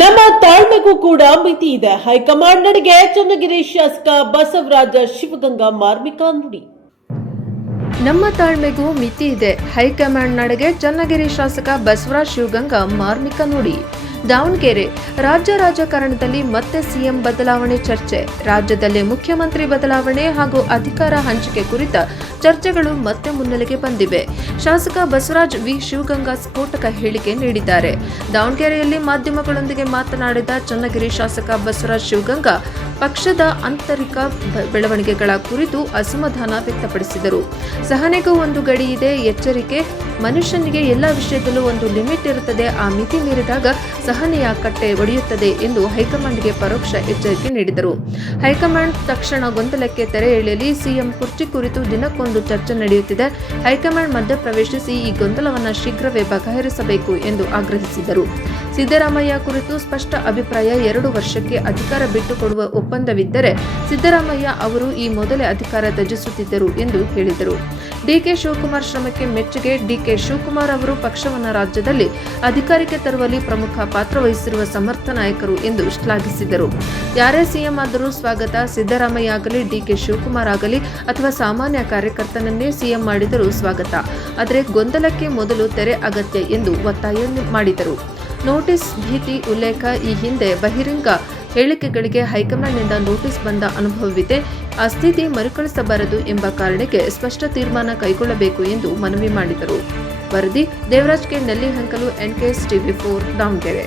ನಮ್ಮ ತಾಳ್ಮೆಗೂ ಕೂಡ ಮಿತಿ ಇದೆ. ಹೈಕಮಾಂಡ್ ನಡೆಗೆ ಚನ್ನಗಿರಿ ಶಾಸಕ ಬಸವರಾಜ ಶಿವಗಂಗಾ ಮಾರ್ಮಿಕ ನುಡಿ. ನಮ್ಮ ತಾಳ್ಮೆಗೂ ಮಿತಿ ಇದೆ. ಹೈಕಮಾಂಡ್ ನಡೆಗೆ ಚನ್ನಗಿರಿ ಶಾಸಕ ಬಸವರಾಜ್ ಶಿವಗಂಗಾ ಮಾರ್ಮಿಕ ನುಡಿ. ದಾವಣಗೆರೆ. ರಾಜ್ಯ ರಾಜಕಾರಣದಲ್ಲಿ ಮತ್ತೆ ಸಿಎಂ ಬದಲಾವಣೆ ಚರ್ಚೆ. ರಾಜ್ಯದಲ್ಲಿ ಮುಖ್ಯಮಂತ್ರಿ ಬದಲಾವಣೆ ಹಾಗೂ ಅಧಿಕಾರ ಹಂಚಿಕೆ ಕುರಿತ ಚರ್ಚೆಗಳು ಮತ್ತೆ ಮುನ್ನೆಲೆಗೆ ಬಂದಿವೆ. ಶಾಸಕ ಬಸವರಾಜ್ ವಿ. ಶಿವಗಂಗಾ ಸ್ಫೋಟಕ ಹೇಳಿಕೆ ನೀಡಿದ್ದಾರೆ. ದಾವಣಗೆರೆಯಲ್ಲಿ ಮಾಧ್ಯಮಗಳೊಂದಿಗೆ ಮಾತನಾಡಿದ ಚನ್ನಗಿರಿ ಶಾಸಕ ಬಸವರಾಜ್ ಶಿವಗಂಗಾ, ಪಕ್ಷದ ಆಂತರಿಕ ಬೆಳವಣಿಗೆಗಳ ಕುರಿತು ಅಸಮಾಧಾನ ವ್ಯಕ್ತಪಡಿಸಿದರು. ಸಹನೆಗೂ ಒಂದು ಗಡಿ ಇದೆ, ಎಚ್ಚರಿಕೆ ಮನುಷ್ಯನಿಗೆ ಎಲ್ಲ ವಿಷಯದಲ್ಲೂ ಒಂದು ಲಿಮಿಟ್ ಇರುತ್ತದೆ. ಆ ಮಿತಿ ಮೀರಿದಾಗ ಸಹನೆಯ ಕಟ್ಟೆ ಒಡೆಯುತ್ತದೆ ಎಂದು ಹೈಕಮಾಂಡ್ಗೆ ಪರೋಕ್ಷ ಎಚ್ಚರಿಕೆ ನೀಡಿದರು. ಹೈಕಮಾಂಡ್ ತಕ್ಷಣ ಗೊಂದಲಕ್ಕೆ ತೆರೆ ಎಳೆಯಲಿ. ಸಿಎಂ ಕುರ್ಚಿ ಕುರಿತು ದಿನಕ್ಕೊಂದು ಚರ್ಚೆ ನಡೆಯುತ್ತಿದೆ. ಹೈಕಮಾಂಡ್ ಮಧ್ಯಪ್ರವೇಶಿಸಿ ಈ ಗೊಂದಲವನ್ನು ಶೀಘ್ರವೇ ಬಗೆಹರಿಸಬೇಕು ಎಂದು ಆಗ್ರಹಿಸಿದರು. ಸಿದ್ದರಾಮಯ್ಯ ಕುರಿತು ಸ್ಪಷ್ಟ ಅಭಿಪ್ರಾಯ. ಎರಡು ವರ್ಷಕ್ಕೆ ಅಧಿಕಾರ ಬಿಟ್ಟುಕೊಡುವ ಒಪ್ಪಂದವಿದ್ದರೆ ಸಿದ್ದರಾಮಯ್ಯ ಅವರು ಈ ಮೊದಲೇ ಅಧಿಕಾರ ತ್ಯಜಿಸುತ್ತಿದ್ದರು ಎಂದು ಹೇಳಿದರು. ಡಿಕೆ ಶಿವಕುಮಾರ್ ಶ್ರಮಕ್ಕೆ ಮೆಚ್ಚುಗೆ. ಡಿಕೆ ಶಿವಕುಮಾರ್ ಅವರು ಪಕ್ಷವನ್ನು ರಾಜ್ಯದಲ್ಲಿ ಅಧಿಕಾರಕ್ಕೆ ತರುವಲ್ಲಿ ಪ್ರಮುಖ ಪಾತ್ರ ವಹಿಸಿರುವ ಸಮರ್ಥ ನಾಯಕರು ಎಂದು ಶ್ಲಾಘಿಸಿದರು. ಯಾರೇ ಸಿಎಂ ಆದರೂ ಸ್ವಾಗತ. ಸಿದ್ದರಾಮಯ್ಯ ಆಗಲಿ, ಡಿಕೆ ಶಿವಕುಮಾರ್ ಆಗಲಿ, ಅಥವಾ ಸಾಮಾನ್ಯ ಕಾರ್ಯಕರ್ತನನ್ನೇ ಸಿಎಂ ಮಾಡಿದರೂ ಸ್ವಾಗತ. ಆದರೆ ಗೊಂದಲಕ್ಕೆ ಮೊದಲು ತೆರೆ ಅಗತ್ಯ ಎಂದು ಒತ್ತಾಯ ಮಾಡಿದರು. ನೋಟಿಸ್ ಭೀತಿ ಉಲ್ಲೇಖ. ಈ ಹಿಂದೆ ಬಹಿರಂಗ ಹೇಳಿಕೆಗಳಿಗೆ ಹೈಕಮಾಂಡ್ನಿಂದ ನೋಟಿಸ್ ಬಂದ ಅನುಭವವಿದೆ. ಆ ಸ್ಥಿತಿ ಮರುಕಳಿಸಬಾರದು ಎಂಬ ಕಾರಣಕ್ಕೆ ಸ್ಪಷ್ಟ ತೀರ್ಮಾನ ಕೈಗೊಳ್ಳಬೇಕು ಎಂದು ಮನವಿ ಮಾಡಿದರು. ವರದಿ Devaraj K Nellihankalu NKS TV four Davanagere.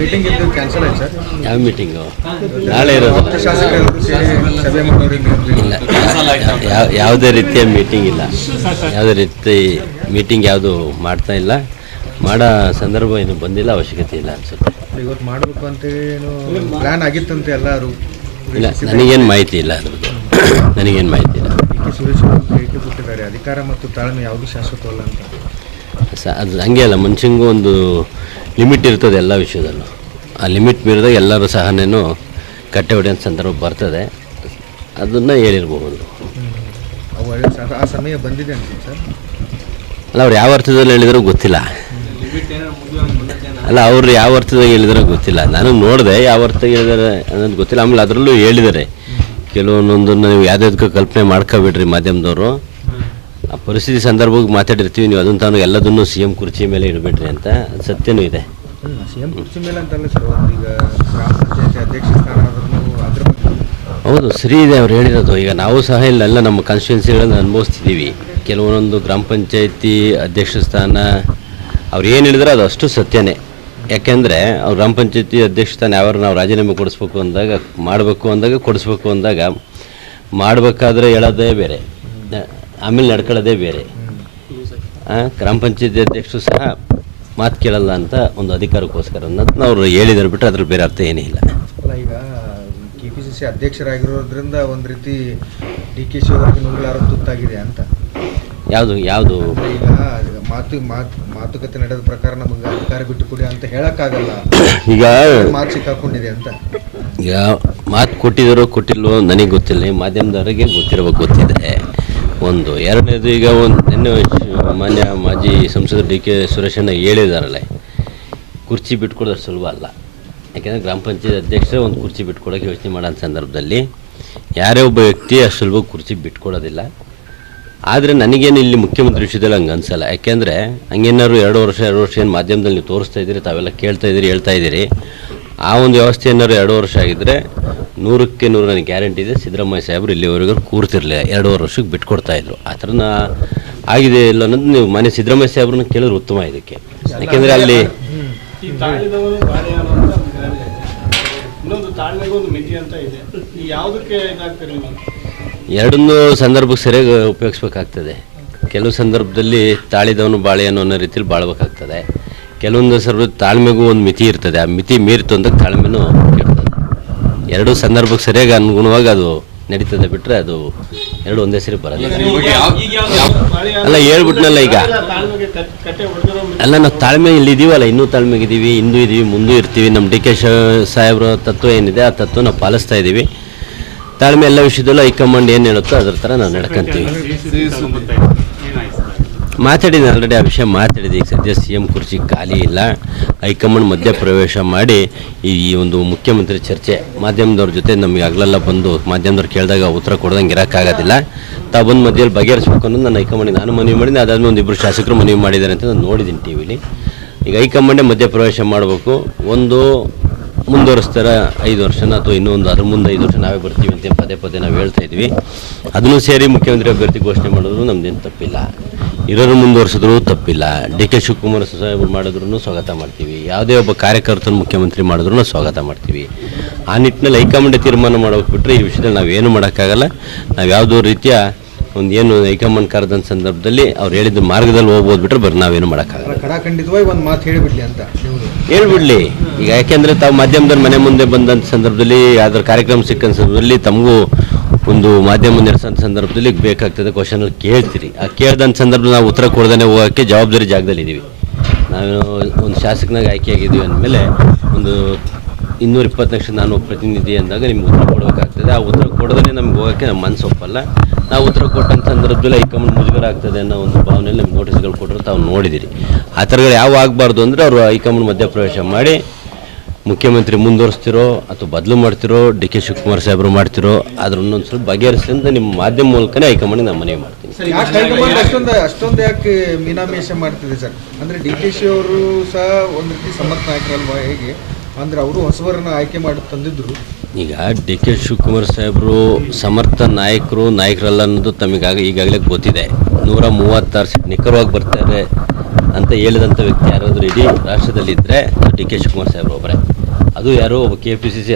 Meeting ಇದ್ದು ಕ್ಯಾನ್ಸಲ್ ಆಯ್ತು? ಸರ್ ಯಾವ ಮೀಟಿಂಗು ನಾಳೆ ಇರೋದು. ಸಭೆ ಮಾಡೋರಿಗೆ ಯಾವ ಯಾವುದೇ ರೀತಿಯ ಮೀಟಿಂಗ್ ಇಲ್ಲ. ಯಾವುದೇ ರೀತಿ ಮೀಟಿಂಗ್ ಯಾವುದು ಮಾಡ್ತಾ ಇಲ್ಲ. ಮಾಡೋ ಸಂದರ್ಭ ಏನು ಬಂದಿಲ್ಲ ಅವಶ್ಯಕತೆ ಇಲ್ಲ ಅನ್ಸುತ್ತೆ. ಇವತ್ತು ಮಾಡಬೇಕು ಅಂತ ಏನು ಪ್ಲಾನ್ ಆಗಿತ್ತಂತೆ ಎಲ್ಲರೂ? ಇಲ್ಲ ನನಗೇನು ಮಾಹಿತಿ ಇಲ್ಲ ಅದ್ರದ್ದು. ನನಗೇನು ಮಾಹಿತಿ ಇಲ್ಲ. ಡಿ ಕೆ ಕೊಟ್ಟಿದ್ದಾರೆ ಅಧಿಕಾರ ಮತ್ತು ತಾಳ್ಮೆ ಯಾವುದು ಶಾಶ್ವತವಲ್ಲ ಅಂತ. ಸ ಅದು ಹಂಗೆ ಅಲ್ಲ ಮನುಷ್ಯಂಗೂ ಒಂದು ಲಿಮಿಟ್ ಇರ್ತದೆ ಎಲ್ಲ ವಿಷಯದಲ್ಲೂ. ಆ ಲಿಮಿಟ್ ಮೀರಿದಾಗ ಎಲ್ಲರೂ ಸಹನೇನು ಕಟ್ಟೆ ಹೊಡೆಯೋ ಸಂದರ್ಭ ಬರ್ತದೆ. ಅದನ್ನು ಹೇಳಿರಬಹುದು. ಒಳ್ಳೆ ಆ ಸಮಯ ಬಂದಿದೆ ಅಂತ ಸರ್. ಅಲ್ಲ ಅವ್ರು ಯಾವ ಅರ್ಥದಲ್ಲಿ ಹೇಳಿದ್ರು ಗೊತ್ತಿಲ್ಲ. ಅಲ್ಲ ಅವ್ರು ಯಾವ ಅರ್ಥದಾಗ ಹೇಳಿದಾರೋ ಗೊತ್ತಿಲ್ಲ. ನಾನು ನೋಡಿದೆ ಯಾವ ಅರ್ಥ ಹೇಳಿದಾರೆ ಅನ್ನೋದು ಗೊತ್ತಿಲ್ಲ. ಆಮೇಲೆ ಅದರಲ್ಲೂ ಹೇಳಿದ್ದಾರೆ. ಕೆಲವೊಂದೊಂದನ್ನು ನೀವು ಯಾವ್ದಕ್ಕೂ ಕಲ್ಪನೆ ಮಾಡ್ಕೋಬೇಡ್ರಿ ಮಾಧ್ಯಮದವರು. ಆ ಪರಿಸ್ಥಿತಿ ಸಂದರ್ಭಕ್ಕೆ ಮಾತಾಡಿರ್ತೀವಿ ನೀವು. ಅದನ್ನು ತಾನು ಎಲ್ಲದನ್ನು ಸಿ ಎಂ ಕುರ್ಚಿ ಮೇಲೆ ಇಡಬೇಡ್ರಿ ಅಂತ ಸತ್ಯನೂ ಇದೆ. ಸಿ ಎಂ ಕುರ್ಚಿ ಮೇಲೆ ಅಂತಲ್ಲ ಸರ್ ಈಗ ಗ್ರಾಮ ಪಂಚಾಯತಿ ಅಧ್ಯಕ್ಷ ಸ್ಥಾನ ಹೌದು ಇದೆ ಅವ್ರು ಹೇಳಿರೋದು. ಈಗ ನಾವು ಸಹ ಇಲ್ಲೆಲ್ಲ ನಮ್ಮ ಕಾನ್ಸ್ಟಿಟ್ಯೂನ್ಸಿಗಳನ್ನು ಅನುಭವಿಸ್ತಿದ್ದೀವಿ. ಕೆಲವೊಂದೊಂದು ಗ್ರಾಮ ಪಂಚಾಯತಿ ಅಧ್ಯಕ್ಷ ಸ್ಥಾನ, ಅವ್ರು ಏನು ಹೇಳಿದ್ರೆ ಅದು ಅಷ್ಟು ಸತ್ಯನೇ. ಯಾಕೆಂದರೆ ಅವ್ರು ಗ್ರಾಮ ಪಂಚಾಯತಿ ಅಧ್ಯಕ್ಷ ಸ್ಥಾನ ಯಾವಾಗ ನಾವು ರಾಜೀನಾಮೆ ಕೊಡಿಸ್ಬೇಕು ಅಂದಾಗ, ಮಾಡಬೇಕು ಅಂದಾಗ ಕೊಡಿಸ್ಬೇಕು ಅಂದಾಗ, ಮಾಡಬೇಕಾದ್ರೆ ಹೇಳೋದೇ ಬೇರೆ. ಆಮೇಲೆ ನಡ್ಕೊಳ್ಳೋದೇ ಬೇರೆ. ಗ್ರಾಮ ಪಂಚಾಯತಿ ಅಧ್ಯಕ್ಷರು ಸಹ ಮಾತು ಕೇಳಲ್ಲ ಅಂತ ಒಂದು ಅಧಿಕಾರಕ್ಕೋಸ್ಕರ ಅನ್ನೋದನ್ನ ಅವರು ಹೇಳಿದ್ರು ಬಿಟ್ಟರೆ ಅದ್ರ ಬೇರೆ ಅರ್ಥ ಏನೇ ಇಲ್ಲ ಅಲ್ಲ ಈಗ ಕೆ ಪಿ ಸಿ ಅಧ್ಯಕ್ಷರಾಗಿರೋದ್ರಿಂದ ಒಂದು ರೀತಿ ಡಿ ಕೆ ಶಿ ಅವರಿಗೆ ನುಂಗ್ಲಾರ ತುತ್ತಾಗಿದೆ ಅಂತ. ಯಾವುದು ಯಾವುದು? ಈಗ ಮಾತು ಮಾತು ಮಾತುಕತೆ ನಡೆದ ಪ್ರಕಾರ ನಮಗೆ ಅಧಿಕಾರ ಬಿಟ್ಟು ಕೊಡಿ ಅಂತ ಹೇಳೋಕ್ಕಾಗಲ್ಲ. ಈಗ ಮಾತು ಸಿಕ್ಕಾಕೊಂಡಿದೆ ಅಂತ. ಈಗ ಮಾತು ಕೊಟ್ಟಿದ್ದಾರೋ ಕೊಟ್ಟಿಲ್ವೋ ನನಗೆ ಗೊತ್ತಿಲ್ಲ ಮಾಧ್ಯಮದವರಿಗೆ ಗೊತ್ತಿರಬೇಕು ಗೊತ್ತಿದೆ ಒಂದು ಎರಡನೇದು ಈಗ ಒಂದು ನಿನ್ನೆ ಮಾನ್ಯ ಮಾಜಿ ಸಂಸದ ಡಿ ಕೆ ಸುರೇಶಣ್ಣ ಹೇಳಿದಾರಲ್ಲ ಕುರ್ಚಿ ಬಿಟ್ಕೊಡೋದು ಸುಲಭ ಅಲ್ಲ. ಯಾಕೆಂದರೆ ಗ್ರಾಮ ಪಂಚಾಯತ್ ಅಧ್ಯಕ್ಷರೇ ಒಂದು ಕುರ್ಚಿ ಬಿಟ್ಕೊಡೋಕೆ ಯೋಚನೆ ಮಾಡೋ ಸಂದರ್ಭದಲ್ಲಿ ಯಾರೇ ಒಬ್ಬ ವ್ಯಕ್ತಿ ಅಷ್ಟು ಸುಲಭ ಕುರ್ಚಿ ಬಿಟ್ಕೊಡೋದಿಲ್ಲ ಆದರೆ ನನಗೇನು ಇಲ್ಲಿ ಮುಖ್ಯಮಂತ್ರಿ ವಿಷಯದಲ್ಲಿ ಹಂಗೆ ಅನಿಸಲ್ಲ. ಯಾಕೆಂದರೆ ಹಂಗೇನಾದ್ರು ಎರಡು ವರ್ಷ ಎರಡು ವರ್ಷ ಏನು ಮಾಧ್ಯಮದಲ್ಲಿ ನೀವು ತೋರಿಸ್ತಾ ಇದ್ದೀರಿ, ತಾವೆಲ್ಲ ಕೇಳ್ತಾ ಇದ್ದೀರಿ, ಹೇಳ್ತಾ ಇದ್ದೀರಿ. ಆ ಒಂದು ವ್ಯವಸ್ಥೆ ಏನಾದ್ರು ಎರಡು ವರ್ಷ ಆಗಿದ್ದರೆ ನೂರಕ್ಕೆ ನೂರು ನನಗೆ ಗ್ಯಾರಂಟಿ ಇದೆ. ಸಿದ್ದರಾಮಯ್ಯ ಸಾಹೇಬರು ಇಲ್ಲಿವರೆಗೂ ಕೂರ್ತಿರಲಿಲ್ಲ. ಎರಡೂವರೆ ವರ್ಷಕ್ಕೆ ಬಿಟ್ಕೊಡ್ತಾ ಇದ್ರು. ಆ ಥರನ ಆಗಿದೆ ಇಲ್ಲ ಅನ್ನೋದು ನೀವು ಮನೆ ಸಿದ್ದರಾಮಯ್ಯ ಸಾಹೇಬ್ರನ್ನ ಕೇಳಿದ್ರೆ ಉತ್ತಮ ಇದಕ್ಕೆ. ಯಾಕೆಂದರೆ ಅಲ್ಲಿ ಈ ತಾಳಿದವನು ಬಾಳೆಯವನು ಅಂತ ಒಂದು ಗಾದೆ ಇದೆ. ಇನ್ನೊಂದು ತಾಳ್ಮೆಗೂ ಒಂದು ಮಿತಿ ಅಂತ ಇದೆ. ಯಾವುದಕ್ಕೆ ಎರಡನ್ನೂ ಸಂದರ್ಭಕ್ಕೆ ಸರಿಯಾಗಿ ಉಪಯೋಗಿಸ್ಬೇಕಾಗ್ತದೆ. ಕೆಲವು ಸಂದರ್ಭದಲ್ಲಿ ತಾಳಿದವನು ಬಾಳೆ ಅನ್ನೋ ರೀತಿಯಲ್ಲಿ ಬಾಳ್ಬೇಕಾಗ್ತದೆ. ಕೆಲವೊಂದು ಸಂದರ್ಭ ತಾಳ್ಮೆಗೂ ಒಂದು ಮಿತಿ ಇರ್ತದೆ. ಆ ಮಿತಿ ಮೀರಿತು ಅಂತ ತಾಳ್ಮೆನೂ ಕೆಡ್ತದೆ ಎರಡು ಸಂದರ್ಭಕ್ಕೆ ಸರಿಯಾಗಿ ಅನುಗುಣವಾಗಿ ಅದು ನಡೀತದೆ ಬಿಟ್ಟರೆ ಅದು ಎರಡು ಒಂದೇ ಸರಿ ಬರೋದಿಲ್ಲ ಅಲ್ಲ, ಹೇಳ್ಬಿಟ್ನಲ್ಲ ಈಗ. ಅಲ್ಲ ನಾವು ತಾಳ್ಮೆ ಇಲ್ಲಿ ಇದೀವಲ್ಲ ಇನ್ನೂ ತಾಳ್ಮೆಗಿದ್ದೀವಿ ಇಂದು ಇದೀವಿ ಮುಂದೂ ಇರ್ತೀವಿ ನಮ್ಮ ಡಿ ಕೆ ಸಾಹೇಬ್ರ ತತ್ವ ಏನಿದೆ ಆ ತತ್ವ ನಾವು ಪಾಲಿಸ್ತಾ ಇದ್ದೀವಿ ತಾಳ್ಮೆ ಎಲ್ಲ ವಿಷಯದಲ್ಲೂ ಹೈಕಮಾಂಡ್ ಏನು ಹೇಳುತ್ತೋ ಅದ್ರ ಥರ ನಾವು ನಡ್ಕೊಂತೀವಿ ಮಾತಾಡಿದ್ದೀನಿ ಆಲ್ರೆಡಿ ಆ ವಿಷಯ ಮಾತಾಡಿದೆ. ಈಗ ಸದ್ಯ ಸಿ ಎಂ ಕುರ್ಚಿ ಖಾಲಿ ಇಲ್ಲ. ಹೈಕಮಾಂಡ್ ಮಧ್ಯ ಪ್ರವೇಶ ಮಾಡಿ ಈ ಒಂದು ಮುಖ್ಯಮಂತ್ರಿ ಚರ್ಚೆ ಮಾಧ್ಯಮದವ್ರ ಜೊತೆ ನಮಗೆ ಹಗಲೆಲ್ಲ ಬಂದು ಮಾಧ್ಯಮದವ್ರು ಕೇಳಿದಾಗ ಉತ್ತರ ಕೊಡ್ದಂಗೆ ಇರೋಕ್ಕಾಗೋದಿಲ್ಲ. ತಾವು ಬಂದು ಮಧ್ಯದಲ್ಲಿ ಬಗೆಹರಿಸ್ಬೇಕು ಅನ್ನೋದು ನಾನು ಹೈಕಮಾಂಡಿಗೆ ನಾನು ಮನವಿ ಮಾಡಿದ್ದೆ. ಅದಾದ್ಮೇಲೆ ಒಂದು ಇಬ್ಬರು ಶಾಸಕರು ಮನವಿ ಮಾಡಿದ್ದಾರೆ ಅಂತ ನಾನು ನೋಡಿದ್ದೀನಿ ಟಿ ವಿಲಿ ಈಗ ಹೈಕಮಾಂಡೇ ಮಧ್ಯ ಪ್ರವೇಶ ಮಾಡಬೇಕು. ಒಂದು ಮುಂದುವರೆಸ್ತಾರೆ ಐದು ವರ್ಷನ ಅಥವಾ ಇನ್ನೊಂದು ಅದ್ರ ಮುಂದೆ ಐದು ವರ್ಷ ನಾವೇ ಬರ್ತೀವಿ ಅಂತ ಪದೇ ಪದೇ ನಾವು ಹೇಳ್ತಾ ಇದ್ವಿ. ಅದನ್ನು ಸೇರಿ ಮುಖ್ಯಮಂತ್ರಿ ಅಭ್ಯರ್ಥಿ ಘೋಷಣೆ ಮಾಡೋದು ನಮ್ದೇನು ತಪ್ಪಿಲ್ಲ. ಇರೋರು ಮುಂದುವರಿಸಿದ್ರು ತಪ್ಪಿಲ್ಲ. ಡಿ ಕೆ ಶಿವಕುಮಾರ್ ಸಾಹೇಬರು ಮಾಡಿದ್ರು ಸ್ವಾಗತ ಮಾಡ್ತೀವಿ. ಯಾವುದೇ ಒಬ್ಬ ಕಾರ್ಯಕರ್ತನ ಮುಖ್ಯಮಂತ್ರಿ ಮಾಡಿದ್ರು ಸ್ವಾಗತ ಮಾಡ್ತೀವಿ. ಆ ನಿಟ್ಟಿನಲ್ಲಿ ಹೈಕಮಾಂಡ್ ತೀರ್ಮಾನ ಮಾಡೋಕೆ ಬಿಟ್ಟರೆ ಈ ವಿಷಯದಲ್ಲಿ ನಾವೇನು ಮಾಡೋಕ್ಕಾಗಲ್ಲ. ನಾವು ಯಾವುದೋ ರೀತಿಯ ಒಂದು ಏನು ಹೈಕಮಾಂಡ್ ಕರೆದಂತ ಸಂದರ್ಭದಲ್ಲಿ ಅವ್ರು ಹೇಳಿದ ಮಾರ್ಗದಲ್ಲಿ ಹೋಗ್ಬೋದು ಬಿಟ್ರೆ ಬರೀ ನಾವೇನು ಮಾಡೋಕ್ಕಾಗಲ್ಲ. ಒಂದು ಮಾತು ಹೇಳಿಬಿಡ್ಲಿ ಅಂತ. ನೀವು ಹೇಳ್ಬಿಡ್ಲಿ. ಈಗ ಯಾಕೆಂದ್ರೆ ತಾವು ಮಾಧ್ಯಮದಲ್ಲಿ ಮನೆ ಮುಂದೆ ಬಂದಂಥ ಸಂದರ್ಭದಲ್ಲಿ ಯಾವ್ದಾರು ಕಾರ್ಯಕ್ರಮ ಸಿಕ್ಕಂಥ ಸಂದರ್ಭದಲ್ಲಿ ತಮಗೂ ಒಂದು ಮಾಧ್ಯಮ ನಡೆಸೋಂಥ ಸಂದರ್ಭದಲ್ಲಿ ಬೇಕಾಗ್ತದೆ ಕ್ವಶನ್ ಕೇಳ್ತೀರಿ. ಆ ಕೇಳ್ದಂಥ ಸಂದರ್ಭದಲ್ಲಿ ನಾವು ಉತ್ತರ ಕೊಡ್ದೇ ಹೋಗೋಕ್ಕೆ ಜವಾಬ್ದಾರಿ ಜಾಗದಲ್ಲಿ ಇದ್ದೀವಿ ನಾವು ಒಂದು ಶಾಸಕನಾಗಿ ಆಯ್ಕೆಯಾಗಿದ್ದೀವಿ ಅಂದಮೇಲೆ ಒಂದು ಇನ್ನೂರ ಇಪ್ಪತ್ತು ಲಕ್ಷ ನಾನು ಪ್ರತಿನಿಧಿ ಅಂದಾಗ ನಿಮ್ಗೆ ಉತ್ತರ ಕೊಡಬೇಕಾಗ್ತದೆ. ಆ ಉತ್ತರ ಕೊಡದೇ ನಮ್ಗೆ ಹೋಗೋಕ್ಕೆ ನಮ್ಮ ಮನಸ್ಸು ಒಪ್ಪಲ್ಲ. ನಾವು ಉತ್ತರ ಕೊಟ್ಟಂಥ ಸಂದರ್ಭದಲ್ಲಿ ಹೈಕಮಾಂಡ್ ಮುಜುಗರ ಆಗ್ತದೆ ಅನ್ನೋ ಒಂದು ಭಾವನೆಯಲ್ಲಿ ನಿಮ್ಗೆ ನೋಟಿಸ್ಗಳು ಕೊಟ್ಟರು ತಾವು ನೋಡಿದಿರಿ. ಆ ಥರಗಳು ಯಾವ ಆಗಬಾರ್ದು ಅಂದರೆ ಅವರು ಹೈಕಮಾಂಡ್ ಮಧ್ಯಪ್ರವೇಶ ಮಾಡಿ ಮುಖ್ಯಮಂತ್ರಿ ಮುಂದುವರಿಸ್ತಿರೋ ಅಥವಾ ಬದಲು ಮಾಡ್ತಿರೋ ಡಿ ಕೆ ಶಿವಕುಮಾರ್ ಸಾಹೇಬರು ಮಾಡ್ತಿರೋ ಅದ್ರ ಒಂದೊಂದು ಸ್ವಲ್ಪ ಬಗೆಹರಿಸಿ ಅಂತ ನಿಮ್ಮ ಮಾಧ್ಯಮ ಮೂಲಕನೇ ಹೈಕಮಾಂಡ್ಗೆ ನಾನು ಮನವಿ ಮಾಡ್ತೀನಿ. ಅಷ್ಟೊಂದು ಅಷ್ಟೊಂದು ಯಾಕೆ ಮೀನಾಮೇಷ ಮಾಡ್ತಿದೆ ಸರ್? ಅಂದ್ರೆ ಡಿ ಕೆ ಶಿ ಅವರು ಸಹ ಒಂದು ರೀತಿ ಸಮರ್ಥ ನಾಯಕರಲ್ವಾ ಹೇಗೆ? ಅಂದ್ರೆ ಅವರು ಹೊಸಬರನ್ನ ಆಯ್ಕೆ ಮಾಡಿ ತಂದಿದ್ರು. ಈಗ ಡಿ ಕೆ ಶಿವಕುಮಾರ್ ಸಾಹೇಬರು ಸಮರ್ಥ ನಾಯಕರು ನಾಯಕರಲ್ಲ ಅನ್ನೋದು ತಮಗಾಗ ಈಗಾಗಲೇ ಗೊತ್ತಿದೆ. ನೂರ ಮೂವತ್ತಾರು ಸೀಟ್ ನಿಖರವಾಗಿ ಬರ್ತಾರೆ. ಅಂತ ಹೇಳಿದಂಥ ವ್ಯಕ್ತಿ ಯಾರಾದರೂ ಇಡೀ ರಾಷ್ಟ್ರದಲ್ಲಿದ್ದರೆ ಡಿ ಕೆ ಶಿವಕುಮಾರ್ ಸಾಹೇಬ್ರು ಒಬ್ಬರೇ ಅದು ಯಾರೋ ಒಬ್ಬ ಕೆ ಪಿ ಸಿ ಸಿ